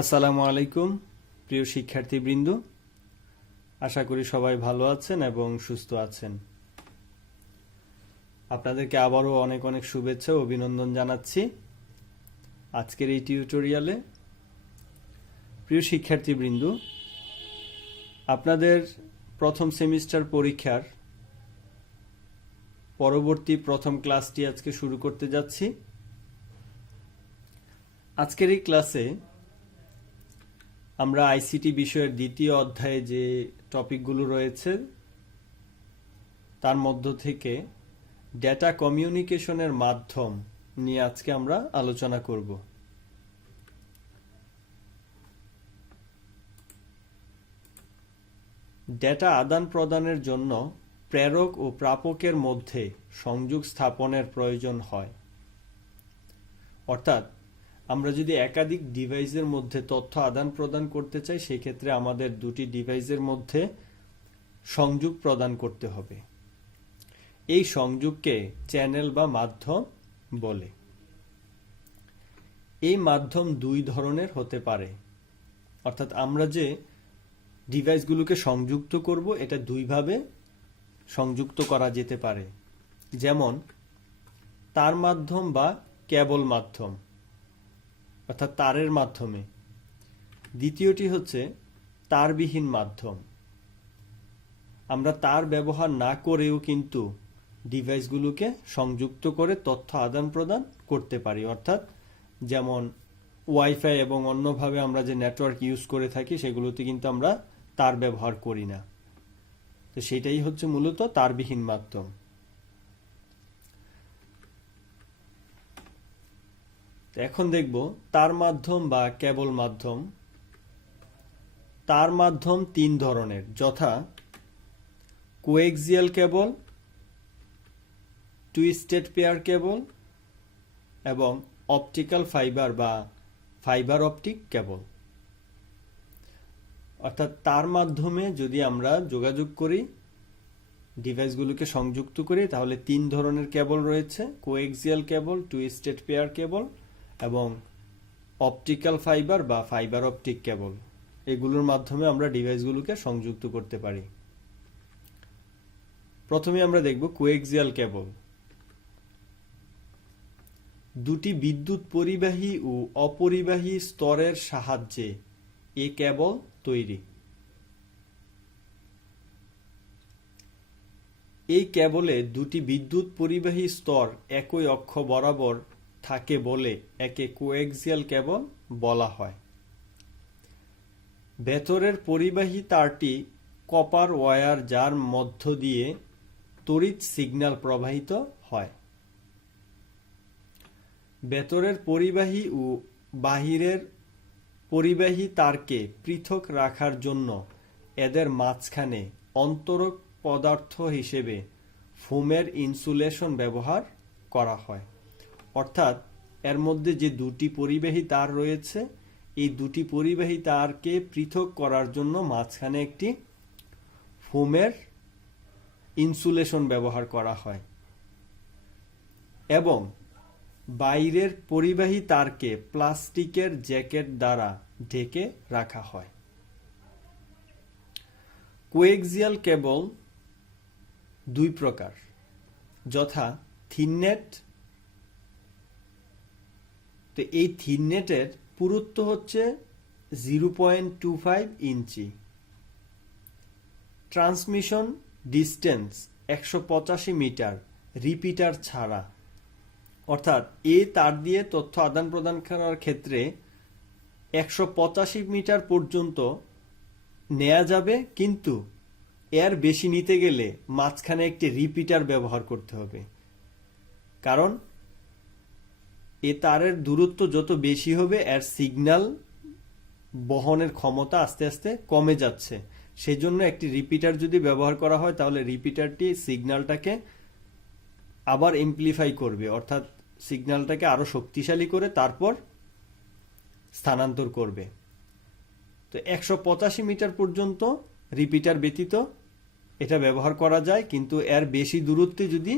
আসসালামু আলাইকুম প্রিয় শিক্ষার্থীবৃন্দ, আশা করি সবাই ভালো আছেন এবং সুস্থ আছেন। আপনাদেরকে আবারও অনেক অনেক শুভেচ্ছা ও অভিনন্দন জানাচ্ছি আজকের এই টিউটোরিয়ালে। প্রিয় শিক্ষার্থীবৃন্দ, আপনাদের প্রথম সেমিস্টার পরীক্ষার পরবর্তী প্রথম ক্লাসটি আজকে শুরু করতে যাচ্ছি। আজকের এই ক্লাসে আমরা আইসিটি বিষয়ের দ্বিতীয় অধ্যায়ে যে টপিকগুলো রয়েছে তার মধ্য থেকে ডেটা কমিউনিকেশনের মাধ্যম নিয়ে আজকে আমরা আলোচনা করব। ডেটা আদান প্রদানের জন্য প্রেরক ও প্রাপকের মধ্যে সংযোগ স্থাপনের প্রয়োজন হয়। অর্থাৎ আমরা যদি একাধিক ডিভাইসের মধ্যে তথ্য আদান প্রদান করতে চাই, সেক্ষেত্রে আমাদের দুটি ডিভাইসের মধ্যে সংযোগ প্রদান করতে হবে। এই সংযোগকে চ্যানেল বা মাধ্যম বলে। এই মাধ্যম দুই ধরনের হতে পারে, অর্থাৎ আমরা যে ডিভাইসগুলোকে সংযুক্ত করব এটা দুইভাবে সংযুক্ত করা যেতে পারে, যেমন তার মাধ্যম বা কেবল মাধ্যম, অর্থাৎ তারের মাধ্যমে। দ্বিতীয়টি হচ্ছে তারবিহীন মাধ্যম। আমরা তার ব্যবহার না করেও কিন্তু ডিভাইসগুলোকে সংযুক্ত করে তথ্য আদান প্রদান করতে পারি, অর্থাৎ যেমন ওয়াইফাই এবং অন্যভাবে আমরা যে নেটওয়ার্ক ইউজ করে থাকি সেগুলোতে কিন্তু আমরা তার ব্যবহার করি না। তো সেটাই হচ্ছে মূলত তারবিহীন মাধ্যম। এখন দেখব তার মাধ্যম বা কেবল মাধ্যম। তার মাধ্যম তিন ধরনের, যথা coaxial cable, twisted pair cable এবং অপটিক্যাল ফাইবার বা ফাইবার অপটিক কেবল। অর্থাৎ তার মাধ্যমে যদি আমরা যোগাযোগ করি, ডিভাইসগুলোকে সংযুক্ত করি, তাহলে তিন ধরনের কেবল রয়েছে: coaxial cable, twisted pair cable এবং অপটিক্যাল ফাইবার বা ফাইবার অপটিক কেবল। এগুলোর মাধ্যমে আমরা ডিভাইসগুলোকে সংযুক্ত করতে পারি। প্রথমে আমরা দেখব কোএক্সিয়াল কেবল। দুটি বিদ্যুৎ পরিবাহী ও অপরিবাহী স্তরের সাহায্যে এ কেবল তৈরি। এই কেবলে দুটি বিদ্যুৎ পরিবাহী স্তর একই অক্ষ বরাবর থাকে বলে একে কোএক্সিয়াল কেবল বলা হয়। ভেতরের পরিবাহী তারটি কপার ওয়্যার, যার মধ্য দিয়ে তড়িৎ সিগন্যাল প্রবাহিত হয়। ভেতরের পরিবাহী ও বাহিরের পরিবাহী তারকে পৃথক রাখার জন্য এদের মাঝখানে অন্তরক পদার্থ হিসেবে ফোমের ইনসুলেশন ব্যবহার করা হয়। অর্থাৎ এর মধ্যে যে দুটি পরিবাহী তার রয়েছে, এই দুটি পরিবাহী তারকে পৃথক করার জন্য মাঝখানে একটি ফোমের ইনসুলেশন ব্যবহার করা হয় এবং বাইরের পরিবাহী তারকে প্লাস্টিকের জ্যাকেট দ্বারা ঢেকে রাখা হয়। কোএক্সিয়াল কেবল দুই প্রকার, যথা থিননেট। তো এই থিননেটের পুরুত্ব হচ্ছে 0.25 ইঞ্চি, ট্রান্সমিশন ডিস্টেন্স 185 মিটার রিপিটার ছাড়া। অর্থাৎ এই তার দিয়ে তথ্য আদান প্রদান করার ক্ষেত্রে 185 মিটার পর্যন্ত নেওয়া যাবে, কিন্তু এর বেশি নিতে গেলে মাঝখানে একটি রিপিটার ব্যবহার করতে হবে। কারণ এ তারের দূরত্ব যত বেশি হবে, এর সিগন্যাল বহনের ক্ষমতা আস্তে আস্তে কমে যাচ্ছে। সেজন্য একটি রিপিটার যদি ব্যবহার করা হয়, তাহলে রিপিটারটি সিগন্যালটাকে আবার এমপ্লিফাই করবে, অর্থাৎ সিগন্যালটাকে আরো শক্তিশালী করে তারপর স্থানান্তর করবে। তো 185 মিটার পর্যন্ত রিপিটার ব্যতীত এটা ব্যবহার করা যায়, কিন্তু এর বেশি দূরত্বে যদি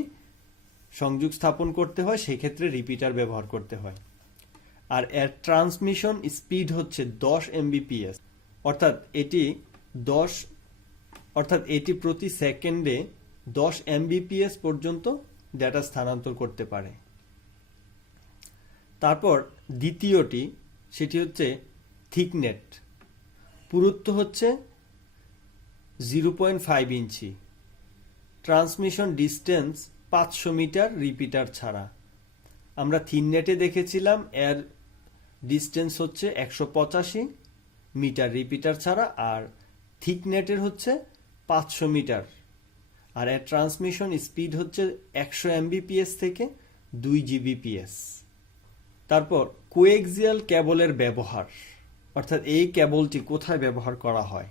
সংযোগ স্থাপন করতে হয় সেক্ষেত্রে রিপিটার ব্যবহার করতে হয়। আর এর ট্রান্সমিশন স্পিড হচ্ছে 10 এমবিপিএস। অর্থাৎ এটি প্রতি সেকেন্ডে 10 এমবিপিএস পর্যন্ত ডেটা স্থানান্তর করতে পারে। তারপর দ্বিতীয়টি, সেটি হচ্ছে থিকনেট। পুরুত্ব হচ্ছে 0.5 ইঞ্চি। ট্রান্সমিশন ডিস্টেন্স 500 মিটার রিপিটার ছাড়া। আমরা থিননেটে দেখেছিলাম এর ডিস্টেন্স হচ্ছে 185 মিটার রিপিটার ছাড়া, আর থিকনেটের হচ্ছে 500 মিটার, আর এর ট্রান্সমিশন স্পিড হচ্ছে 100 এমবিপিএস থেকে 2 জিবিপিএস। তারপর কোএক্সিয়াল কেবলের ব্যবহার, অর্থাৎ এই কেবলটি কোথায় ব্যবহার করা হয়?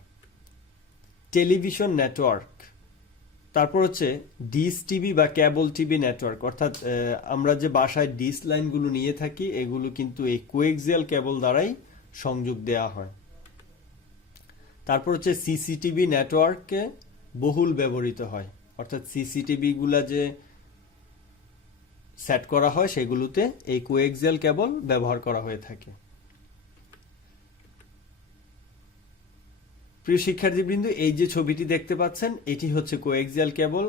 টেলিভিশন নেটওয়ার্ক, তারপর হচ্ছে ডিশ টিভি বা কেবল টিভি নেটওয়ার্ক, অর্থাৎ আমরা যে বাসায় ডিশ লাইনগুলো নিয়ে থাকি এগুলো কিন্তু এই কোএক্সিয়াল কেবল দ্বারাই সংযোগ দেওয়া হয়। তারপর হচ্ছে সিসিটিভি নেটওয়ার্কে বহুল ব্যবহৃত হয়, অর্থাৎ সিসিটিভি গুলা যে সেট করা হয় সেগুলোতে এই কোএক্সিয়াল কেবল ব্যবহার করা হয়ে থাকে। প্রিয় শিক্ষার্থীবৃন্দ, এই যে ছবিটি দেখতে পাচ্ছেন এটি হচ্ছে কোএক্সিয়াল কেবল।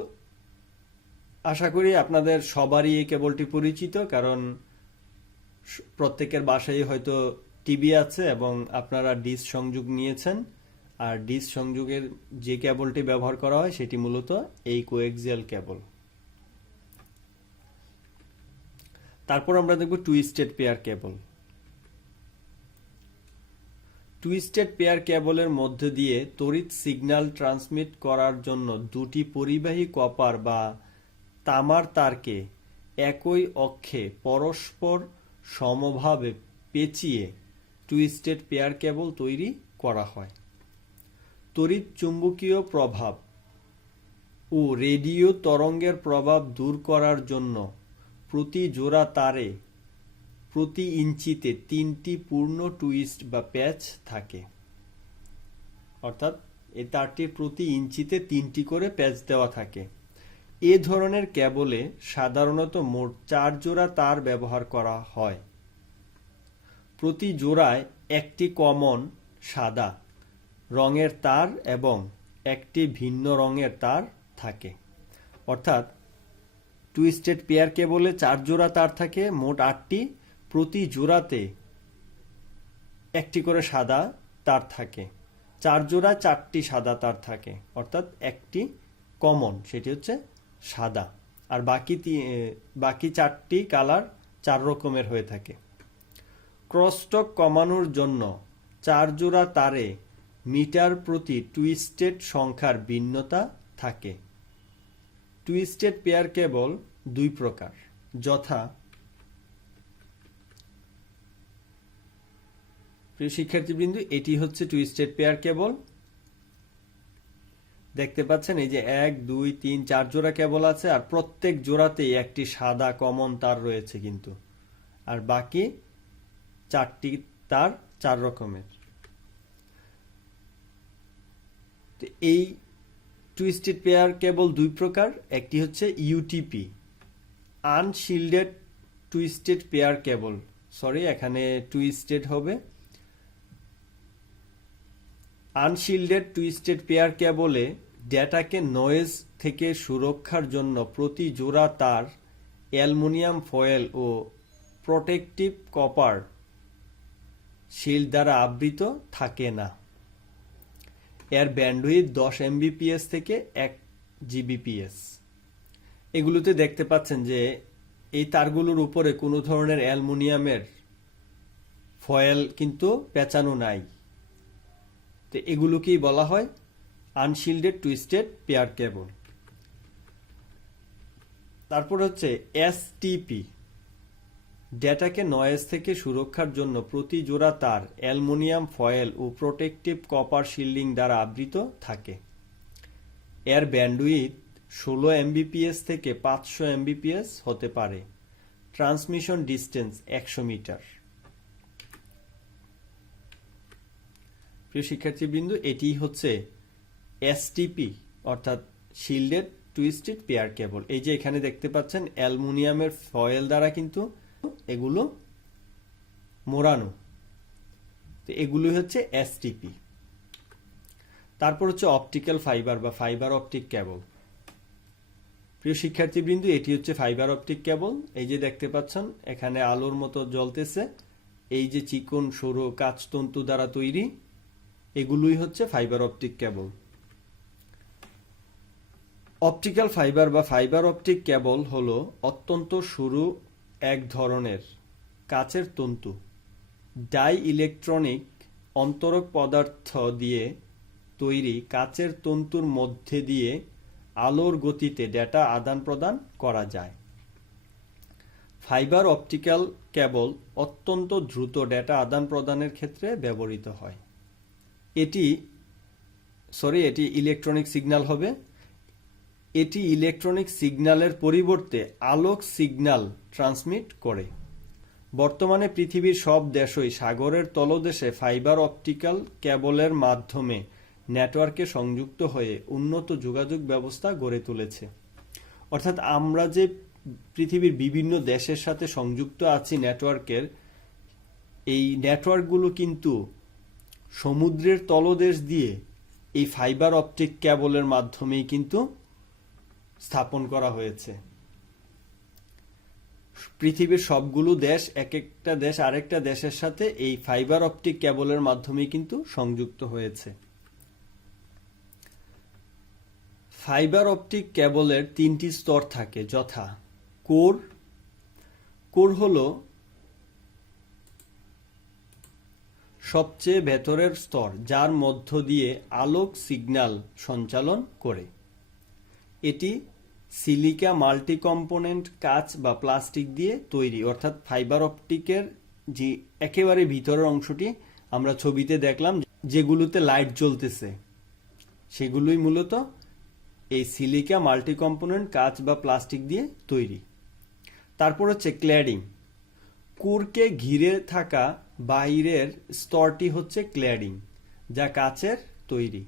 আশা করি আপনাদের সবারই এই কেবলটি পরিচিত, কারণ প্রত্যেকের বাসায় হয়তো টিভি আছে এবং আপনারা ডিশ সংযোগ নিয়েছেন, আর ডিশ সংযোগের যে কেবলটি ব্যবহার করা হয় সেটি মূলত এই কোএক্সিয়াল কেবল। তারপর আমরা দেখব twisted pair cable. Twisted pair কেবলের মধ্য দিয়ে তড়িৎ সিগন্যাল ট্রান্সমিট করার জন্য দুটি পরিবাহী কপার বা তামার তারকে একই অক্ষে পরস্পর সমভাবে পেঁচিয়ে টুইস্টেড পেয়ার কেবল তৈরি করা হয়। তড়িৎ চুম্বকীয় প্রভাব ও রেডিও তরঙ্গের প্রভাব দূর করার জন্য প্রতি জোড়া তারে প্রতি ইঞ্চিতে 3টি পূর্ণ টুইস্ট বা প্যাচ থাকে। অর্থাৎ এই তারটির প্রতি ইঞ্চিতে 3টি করে প্যাচ দেওয়া থাকে। এ ধরনের কেবলে সাধারণত মোট 4 জোড়া তার ব্যবহার করা হয়। প্রতি জোড়ায় একটি কমন সাদা রঙের তার এবং একটি ভিন্ন রঙের তার থাকে। অর্থাৎ টুইস্টেড পেয়ার কেবলে 4 জোড়া তার থাকে, মোট 8টি। প্রতি জোড়াতে একটি করে সাদা তার থাকে। 4 জোড়া 4টি সাদা তার থাকে, অর্থাৎ একটি কমন, সেটি হচ্ছে সাদা, আর বাকি 4টি কালার 4 রকমের হয়ে থাকে। ক্রসটক কমানোর জন্য 4 জোড়া তারে মিটার প্রতি টুইস্টেড সংখ্যার ভিন্নতা থাকে। টুইস্টেড পেয়ার কেবল 2 প্রকার, যথা প্রিয় শিক্ষার্থীবৃন্দ, এটি হচ্ছে টুইস্টেড পেয়ার কেবল। দেখতে পাচ্ছেন এই যে 1 2 3 4 জোড়া কেবল আছে, আর প্রত্যেক জোড়াতেই একটি সাদা কমন তার রয়েছে কিন্তু, আর বাকি 4টি তার 4 রকমের। তো এই টুইস্টেড পেয়ার কেবল 2 প্রকার। একটি হচ্ছে ইউটিপি, আনশিল্ডেড টুইস্টেড পেয়ার কেবল, এখানে টুইস্টেড হবে। আনশিল্ডেড টুইস্টেড পেয়ার কেবলে ডেটাকে নয়েজ থেকে সুরক্ষার জন্য প্রতি জোড়া তার অ্যালুমিনিয়াম ফয়েল ও প্রোটেক্টিভ কপার শিল্ড দ্বারা আবৃত থাকে না। এর ব্যান্ডউইথ 10 এমবিপিএস থেকে 1 জিবিপিএস। এগুলোতে দেখতে পাচ্ছেন যে এই তারগুলোর উপরে কোনো ধরনের অ্যালুমিনিয়ামের ফয়েল কিন্তু পেঁচানো নাই। তো এগুলোকেই বলা হয় আনশিল্ডেড টুইস্টেড পেয়ার কেবল। তারপর হচ্ছে এসটিপি, ডেটাকে নয়েজ থেকে সুরক্ষার জন্য প্রতি জোড়া তার অ্যালুমিনিয়াম ফয়েল ও প্রোটেক্টিভ কপার শিল্ডিং দ্বারা আবৃত থাকে। এর ব্যান্ডউইথ 16 এমবিপিএস থেকে 500 এমবিপিএস হতে পারে। Transmission distance 100 metre. প্রিয় শিক্ষার্থীবৃন্দ, এটি হচ্ছে এসটিপি অর্থাৎ শিল্ডেড টুইস্টেড পেয়ার কেবল। এই যে এখানে দেখতে পাচ্ছেন অ্যালুমিনিয়ামের ফয়েল দ্বারা কিন্তু এগুলো মোড়ানো, তো এগুলোই হচ্ছে এসটিপি। তারপর হচ্ছে অপটিক্যাল ফাইবার বা ফাইবার অপটিক কেবল। প্রিয় শিক্ষার্থীবৃন্দ, এটি হচ্ছে ফাইবার অপটিক কেবল। এই যে দেখতে পাচ্ছেন এখানে আলোর মতো জ্বলতেছে, এই যে চিকন সরু কাঁচতন্তু দ্বারা তৈরি, এগুলোই হচ্ছে fibre optic cable. Optical fibre বা ফাইবার অপটিক কেবল হলো অত্যন্ত সরু এক ধরনের কাচের তন্তু, ডাই ইলেকট্রনিক অন্তরক পদার্থ দিয়ে তৈরি কাচের তন্তুর মধ্যে দিয়ে আলোর গতিতে ডেটা আদান প্রদান করা যায়। ফাইবার অপটিক্যাল কেবল অত্যন্ত দ্রুত ডেটা আদান প্রদানের ক্ষেত্রে ব্যবহৃত হয়। এটি ইলেকট্রনিক সিগন্যাল হবে। এটি ইলেকট্রনিক সিগন্যালের পরিবর্তে আলোক সিগন্যাল ট্রান্সমিট করে। বর্তমানে পৃথিবীর সব দেশই সাগরের তলদেশে ফাইবার অপটিক্যাল কেবলের মাধ্যমে নেটওয়ার্কে সংযুক্ত হয়ে উন্নত যোগাযোগ ব্যবস্থা গড়ে তুলেছে। অর্থাৎ আমরা যে পৃথিবীর বিভিন্ন দেশের সাথে সংযুক্ত আছি নেটওয়ার্কের, এই নেটওয়ার্কগুলো কিন্তু সমুদ্রের তলদেশ দিয়ে এই ফাইবার অপটিক কেবলের মাধ্যমেই কিন্তু স্থাপন করা হয়েছে। পৃথিবীর সবগুলো দেশ, এক একটা দেশ আরেকটা দেশের সাথে এই ফাইবার অপটিক কেবলের মাধ্যমেই কিন্তু সংযুক্ত হয়েছে। ফাইবার অপটিক কেবলের 3টি স্তর থাকে, যথা কোর। কোর হলো সবচেয়ে ভেতরের স্তর, যার মধ্য দিয়ে আলোক সিগন্যাল সঞ্চালন করে। এটি সিলিকা মাল্টি কম্পোনেন্ট কাঁচ বা প্লাস্টিক দিয়ে তৈরি। অর্থাৎ ফাইবার অপটিকের যে একেবারে ভিতরের অংশটি আমরা ছবিতে দেখলাম, যেগুলোতে লাইট জ্বলতেছে, সেগুলোই মূলত এই সিলিকা মাল্টি কম্পোনেন্ট কাঁচ বা প্লাস্টিক দিয়ে তৈরি। তারপর হচ্ছে ক্ল্যাডিং। কোরকে ঘিরে থাকা বাইরের স্তরটি হচ্ছে ক্ল্যাডিং, যা কাচের তৈরি।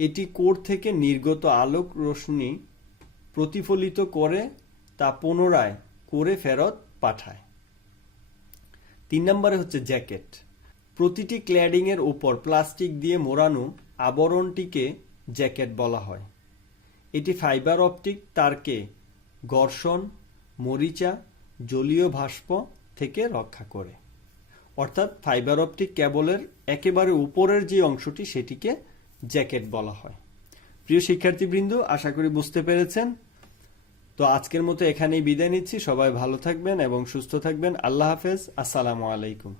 এটি কোর থেকে নির্গত আলোক রশ্মি প্রতিফলিত করে তা পুনরায় কোরে ফেরত পাঠায়। 3 নম্বরে হচ্ছে জ্যাকেট। প্রতিটি ক্ল্যাডিং এর উপর প্লাস্টিক দিয়ে মোড়ানো আবরণটিকে জ্যাকেট বলা হয়। এটি ফাইবার অপটিক তারকে ঘর্ষণ, মরিচা, জলীয় বাষ্প থেকে রক্ষা করে। অর্থাৎ ফাইবার অপটিক কেবলের একেবারে উপরের যে অংশটি, সেটিকে জ্যাকেট বলা হয়। প্রিয় শিক্ষার্থীবৃন্দ, আশা করি বুঝতে পেরেছেন। তো আজকের মতো এখানেই বিদায় নিচ্ছি। সবাই ভালো থাকবেন এবং সুস্থ থাকবেন। আল্লাহ হাফেজ। আসসালামু আলাইকুম।